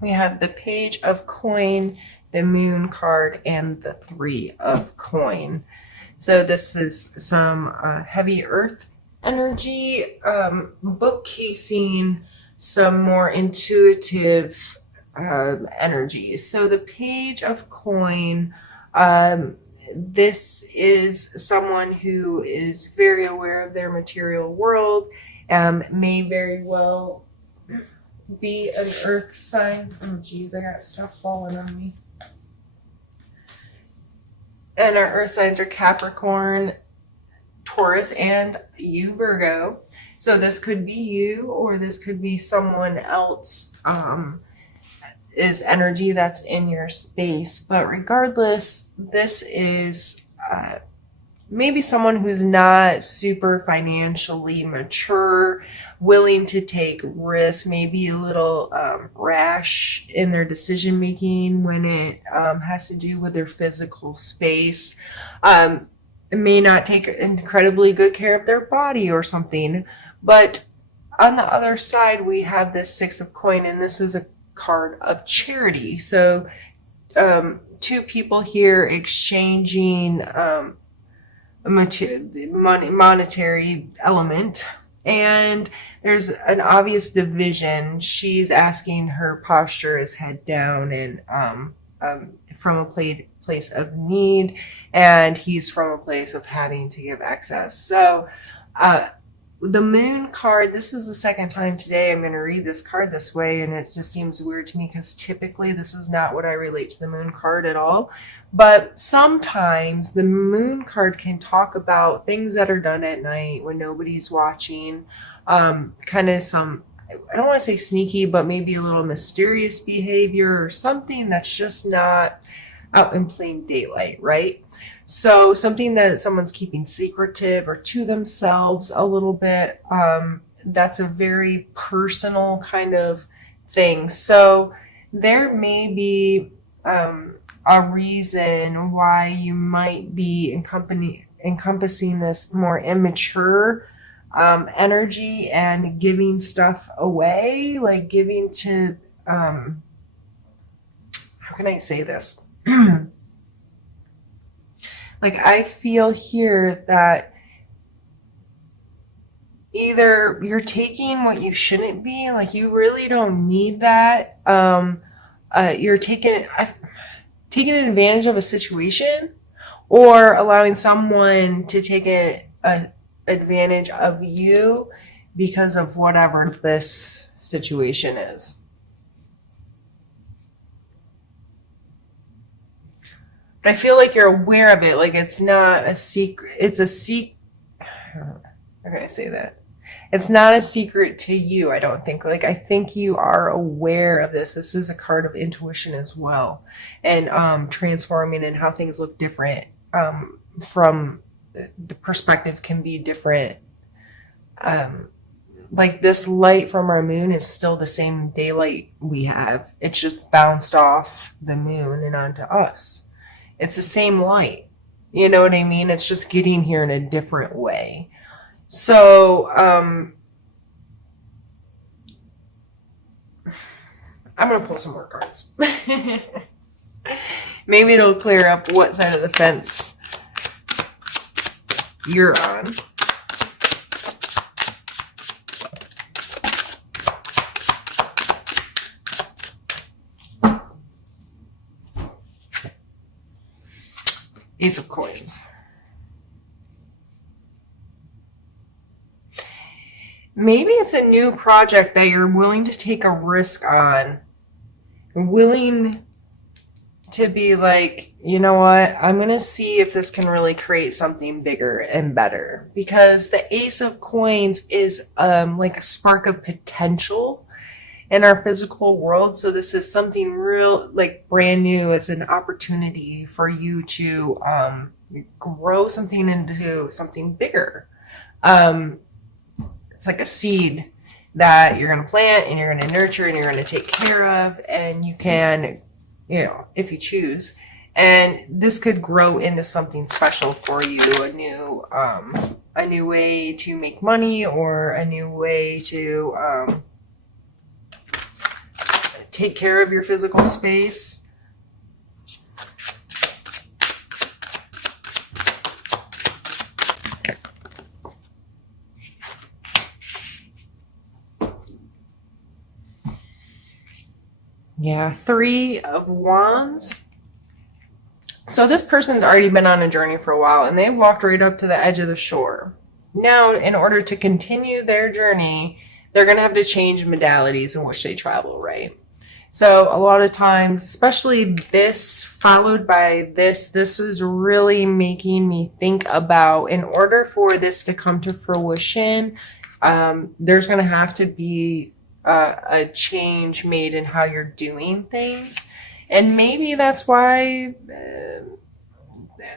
We have the Page of Coin, the Moon card, and the Three of Coin. So this is some heavy earth energy, bookcasing some more intuitive energy. So the Page of Coin, this is someone who is very aware of their material world, may very well be an earth sign. Oh geez, I got stuff falling on me. And our earth signs are Capricorn, Taurus, and you, Virgo. So this could be you, or this could be someone else, is energy that's in your space. But regardless, this is maybe someone who's not super financially mature, willing to take risks, maybe a little rash in their decision making when it has to do with their physical space. May not take incredibly good care of their body or something. But on the other side, we have this Six of Coin, and this is a card of charity. So two people here exchanging monetary element, and there's an obvious division. She's asking, her posture is head down and from a place of need, and he's from a place of having to give excess. So the Moon card, this is the second time today I'm going to read this card this way, and it just seems weird to me because typically this is not what I relate to the Moon card at all. But sometimes the Moon card can talk about things that are done at night when nobody's watching, kind of some, I don't want to say sneaky, but maybe a little mysterious behavior or something that's just not out in plain daylight, right? So something that someone's keeping secretive or to themselves a little bit, that's a very personal kind of thing. So there may be a reason why you might be encompassing this more immature energy and giving stuff away, like giving to, how can I say this? Like, I feel here that either you're taking what you shouldn't be, like you really don't need that. You're taking advantage of a situation, or allowing someone to take advantage of you because of whatever this situation is. But I feel like you're aware of it. Like, it's not a secret. It's a secret. How can I say that? It's not a secret to you, I don't think. Like, I think you are aware of this. This is a card of intuition as well. And transforming and how things look different from the perspective can be different. Like, this light from our moon is still the same daylight we have. It's just bounced off the moon and onto us. It's the same light. You know what I mean? It's just getting here in a different way. So, I'm going to pull some more cards. Maybe it'll clear up what side of the fence you're on. Ace of Coins. Maybe it's a new project that you're willing to take a risk on. Willing to be like, you know what, I'm going to see if this can really create something bigger and better. Because the Ace of Coins is like a spark of potential in our physical world. So this is something real, like brand new. It's an opportunity for you to grow something into something bigger. It's like a seed that you're going to plant and you're going to nurture and you're going to take care of, and you can, you know, if you choose. And this could grow into something special for you, a new way to make money, or a new way to take care of your physical space. Yeah, 3 of Wands. So this person's already been on a journey for a while, and they walked right up to the edge of the shore. Now, in order to continue their journey, they're going to have to change modalities in which they travel, right? So a lot of times, especially this followed by this is really making me think about, in order for this to come to fruition, there's going to have to be a change made in how you're doing things. And maybe that's why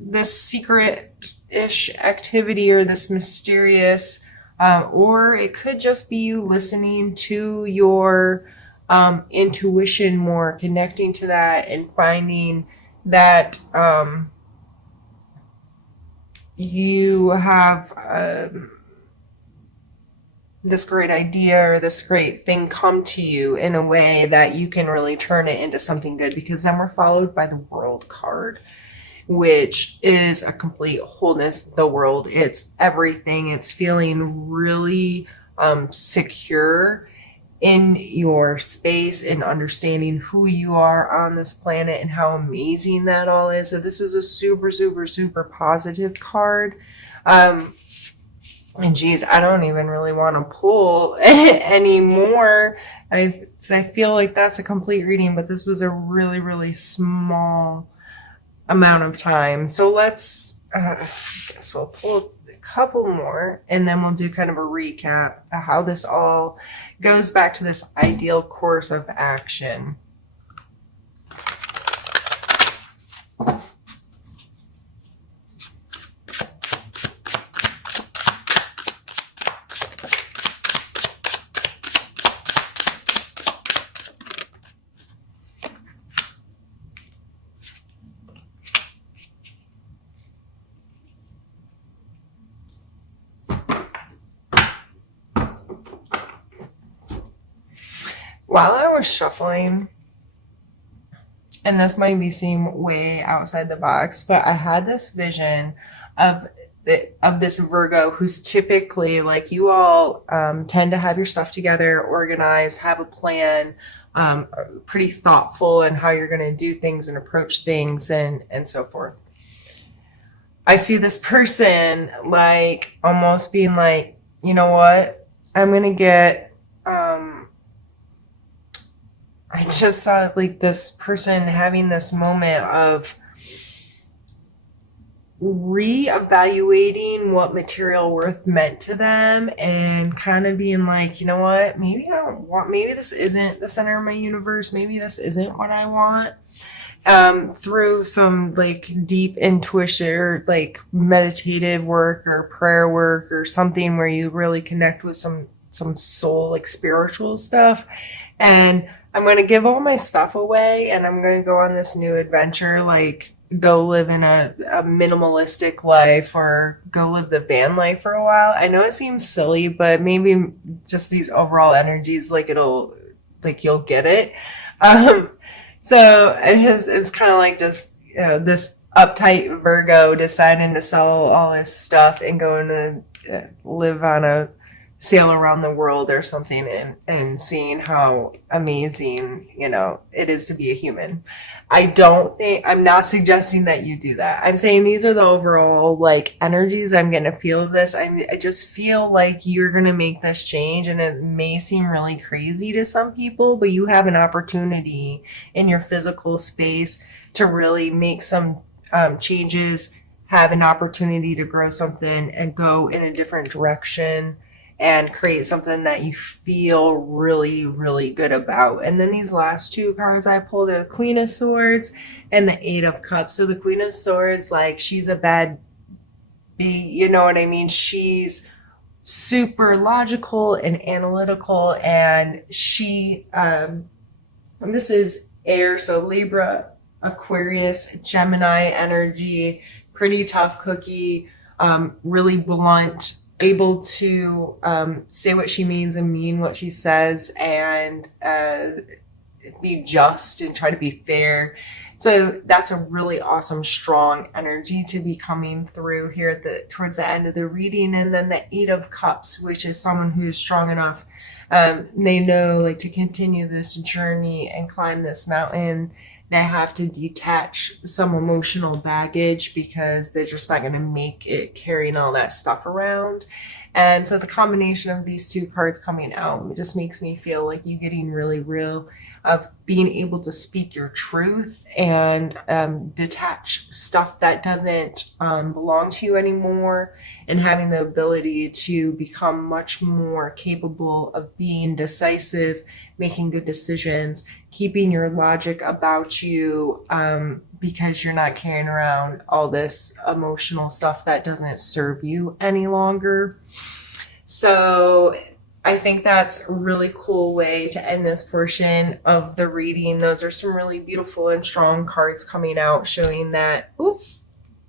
this secret-ish activity, or this mysterious, or it could just be you listening to your intuition more, connecting to that and finding that you have this great idea or this great thing come to you in a way that you can really turn it into something good. Because then we're followed by the World card, which is a complete wholeness. The world, it's everything. It's feeling really secure in your space and understanding who you are on this planet and how amazing that all is. So this is a super, super, super positive card. And geez, I don't even really want to pull anymore. I feel like that's a complete reading, but this was a really, really small amount of time. So let's, I guess we'll pull a couple more, and then we'll do kind of a recap of how this all goes back to this ideal course of action. While I was shuffling, and this might be seem way outside the box, but I had this vision of this Virgo who's typically like you all, tend to have your stuff together, organized, have a plan, pretty thoughtful in how you're going to do things and approach things and so forth. I see this person like almost being like, you know what, I'm going to get, I just saw like this person having this moment of reevaluating what material worth meant to them and kind of being like, you know what, maybe I don't want, maybe this isn't the center of my universe. Maybe this isn't what I want. Through some like deep intuition or like meditative work or prayer work or something where you really connect with some soul, like spiritual stuff. And I'm going to give all my stuff away and I'm going to go on this new adventure, like go live in a minimalistic life or go live the van life for a while. I know it seems silly, but maybe just these overall energies, like you'll get it. So it was kind of like just, you know, this uptight Virgo deciding to sell all his stuff and going to live on a sail around the world or something and seeing how amazing, you know, it is to be a human. I'm not suggesting that you do that. I'm saying these are the overall like energies I'm getting a feel of this. I just feel like you're going to make this change, and it may seem really crazy to some people, but you have an opportunity in your physical space to really make some changes, have an opportunity to grow something and go in a different direction and create something that you feel really, really good about. And then these last two cards I pulled are the Queen of Swords and the Eight of Cups. So the Queen of Swords, like, she's a bad bee, you know what I mean? She's super logical and analytical, and she, this is air, so Libra, Aquarius, Gemini energy, pretty tough cookie, really blunt, able to say what she means and mean what she says, and be just and try to be fair. So that's a really awesome, strong energy to be coming through here at towards the end of the reading. And then the Eight of Cups, which is someone who's strong enough. They know, like, to continue this journey and climb this mountain, they have to detach some emotional baggage because they're just not going to make it carrying all that stuff around. And so the combination of these two cards coming out just makes me feel like you getting really real of being able to speak your truth and detach stuff that doesn't belong to you anymore, and having the ability to become much more capable of being decisive, making good decisions, keeping your logic about you, because you're not carrying around all this emotional stuff that doesn't serve you any longer. So I think that's a really cool way to end this portion of the reading. Those are some really beautiful and strong cards coming out, showing that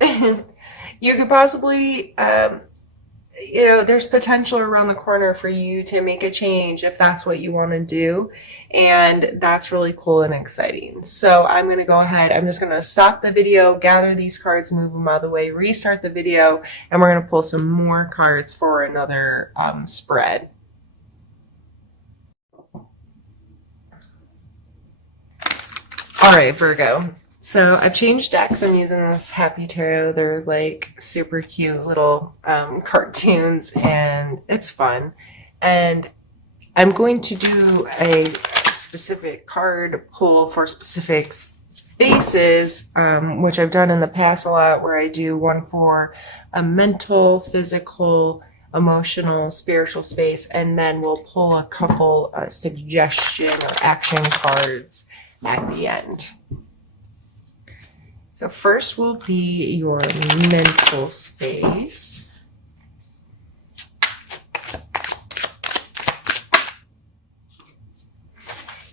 you could possibly, there's potential around the corner for you to make a change if that's what you want to do. And that's really cool and exciting. So I'm going to go ahead. I'm just going to stop the video, gather these cards, move them out of the way, restart the video, and we're going to pull some more cards for another spread. All right, Virgo. So I've changed decks. I'm using this Happy Tarot. They're like super cute little cartoons, and it's fun. And I'm going to do a specific card pull for specific spaces, which I've done in the past a lot, where I do one for a mental, physical, emotional, spiritual space, and then we'll pull a couple suggestion or action cards at the end. So first will be your mental space.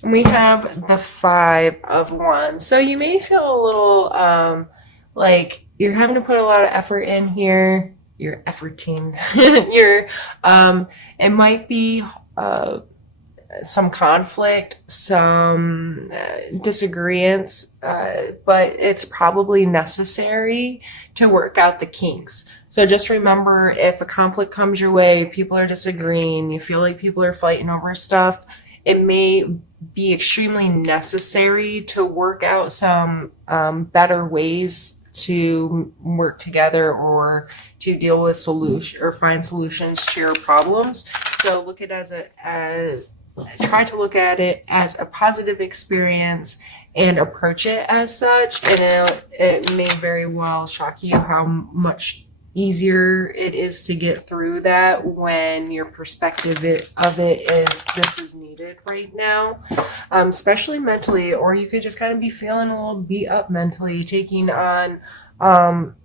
And we have the Five of Wands. So you may feel a little like you're having to put a lot of effort in here. You're efforting. It might be some conflict, some disagreements, but it's probably necessary to work out the kinks. So just remember, if a conflict comes your way, people are disagreeing, you feel like people are fighting over stuff, it may be extremely necessary to work out some better ways to work together or to deal with solution or find solutions to your problems. So look at it as try to look at it as a positive experience and approach it as such, and it may very well shock you how much easier it is to get through that when your perspective of it is this is needed right now, especially mentally. Or you could just kind of be feeling a little beat up mentally, taking on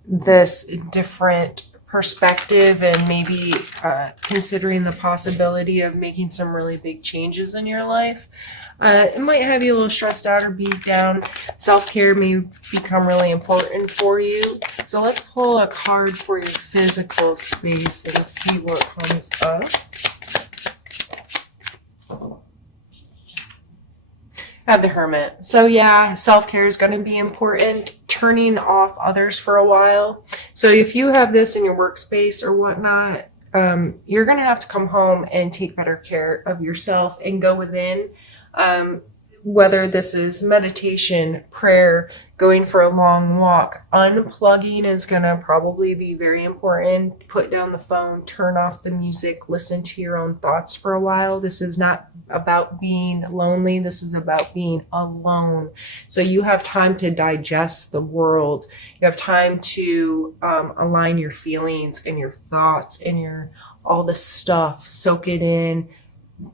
this different perspective and maybe considering the possibility of making some really big changes in your life. It might have you a little stressed out or beat down. Self-care may become really important for you. So let's pull a card for your physical space and see what comes up. I have the Hermit. So yeah, self-care is going to be important. Turning off others for a while. So if you have this in your workspace or whatnot, you're going to have to come home and take better care of yourself and go within. Whether this is meditation, prayer, going for a long walk, unplugging is going to probably be very important. Put down the phone, turn off the music, listen to your own thoughts for a while. This is not about being lonely. This is about being alone. So you have time to digest the world. You have time to align your feelings and your thoughts and all the stuff, soak it in,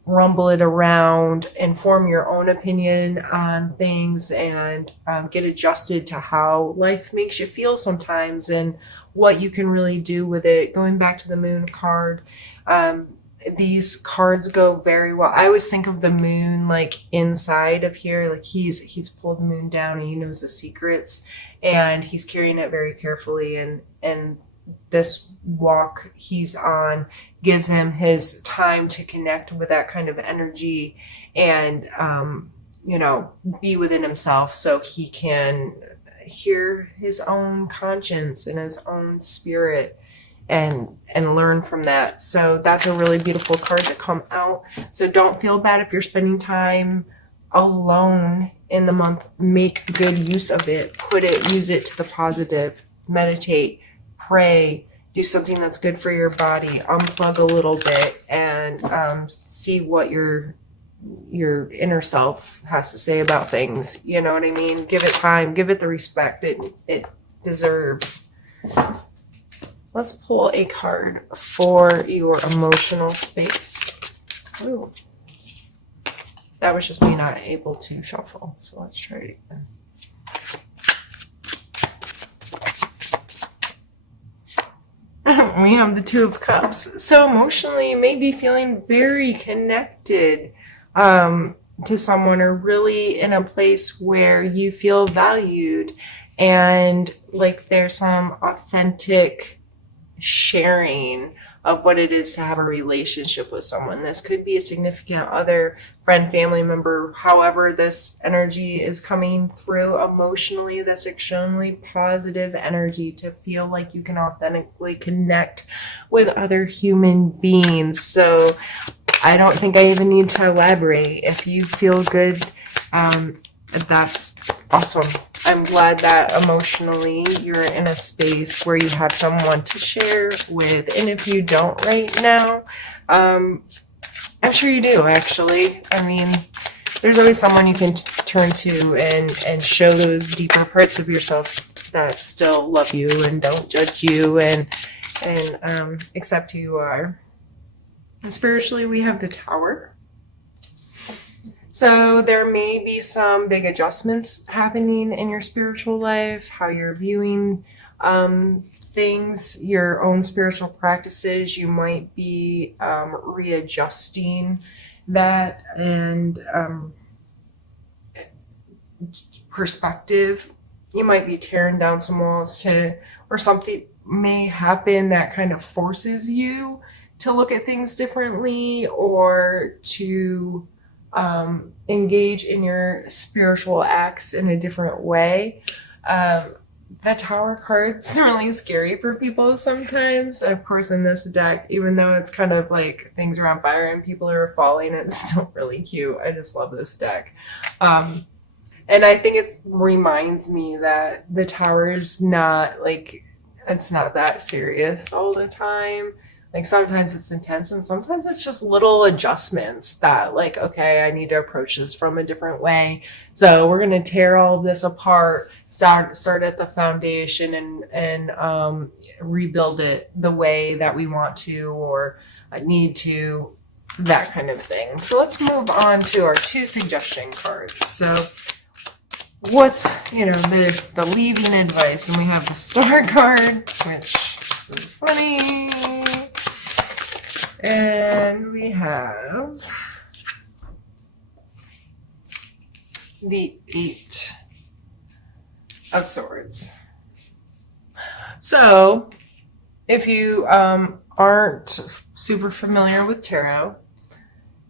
rumble it around, and form your own opinion on things, and get adjusted to how life makes you feel sometimes and what you can really do with it. Going back to the Moon card, these cards go very well. I always think of the moon like inside of here, like he's pulled the moon down and he knows the secrets and he's carrying it very carefully, and this walk he's on gives him his time to connect with that kind of energy and be within himself so he can hear his own conscience and his own spirit and learn from that. So that's a really beautiful card to come out. So don't feel bad if you're spending time alone in the month. Make good use of it. Use it to the positive. Meditate, pray, do something that's good for your body. Unplug a little bit and see what your inner self has to say about things. You know what I mean? Give it time. Give it the respect it deserves. Let's pull a card for your emotional space. Ooh. That was just me not able to shuffle. So let's try it again. We have the Two of Cups. So emotionally, you may be feeling very connected to someone, or really in a place where you feel valued and like there's some authentic sharing of what it is to have a relationship with someone. This could be a significant other, friend, family member, however this energy is coming through emotionally. That's extremely positive energy to feel like you can authentically connect with other human beings. So I don't think I even need to elaborate. If you feel good, that's awesome. I'm glad that emotionally you're in a space where you have someone to share with. And if you don't right now, I'm sure you do, actually. I mean, there's always someone you can turn to and show those deeper parts of yourself that still love you and don't judge you and accept who you are. And spiritually, we have the Tower. So there may be some big adjustments happening in your spiritual life, how you're viewing things, your own spiritual practices. You might be readjusting that and perspective. You might be tearing down some walls or something may happen that kind of forces you to look at things differently or to engage in your spiritual acts in a different way. The Tower card's really scary for people sometimes. Of course, in this deck, even though it's kind of like things are on fire and people are falling, it's still really cute. I just love this deck. And I think it reminds me that the Tower is not like, it's not that serious all the time. Like sometimes it's intense and sometimes it's just little adjustments that like, okay, I need to approach this from a different way. So we're going to tear all of this apart, start at the foundation and rebuild it the way that we want to or need to, that kind of thing. So let's move on to our 2 suggestion cards. So what's, the leaving advice, and we have the Star card, which is funny. And we have the 8 of Swords. So, if you aren't super familiar with tarot,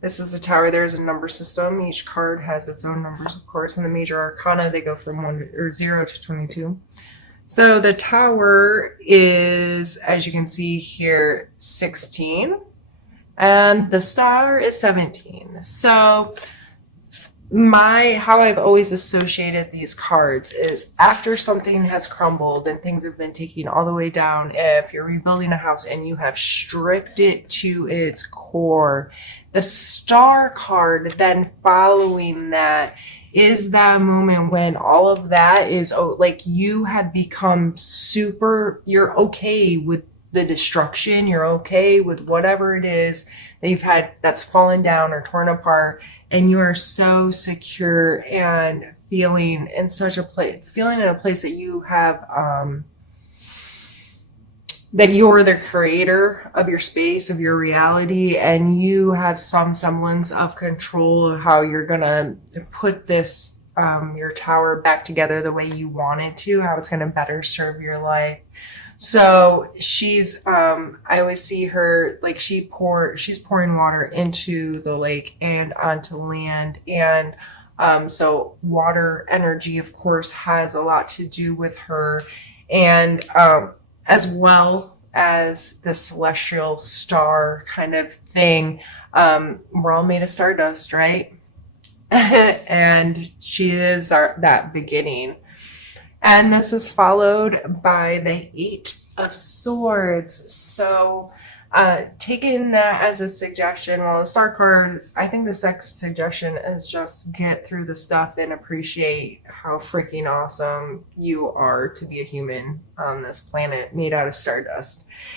this is a tower. There's a number system. Each card has its own numbers, of course. In the major arcana, they go from 0 to 22. So the tower is, as you can see here, 16. And the star is 17. So how I've always associated these cards is after something has crumbled and things have been taken all the way down, if you're rebuilding a house and you have stripped it to its core, the Star card then following that is that moment when all of that is like you have become you're okay with the destruction, you're okay with whatever it is that you've had that's fallen down or torn apart, and you are so secure and feeling in a place that you have that you're the creator of your space, of your reality, and you have some semblance of control of how you're gonna put this your tower back together the way you want it to, how it's gonna better serve your life. So she's, I always see her like she's pouring water into the lake and onto land, and So water energy, of course, has a lot to do with her, and as well as the celestial star kind of thing. We're all made of stardust, right? And she is that beginning. And this is followed by the Eight of Swords. So, taking that as a suggestion, well, the star card, I think the second suggestion is just get through the stuff and appreciate how freaking awesome you are to be a human on this planet made out of stardust.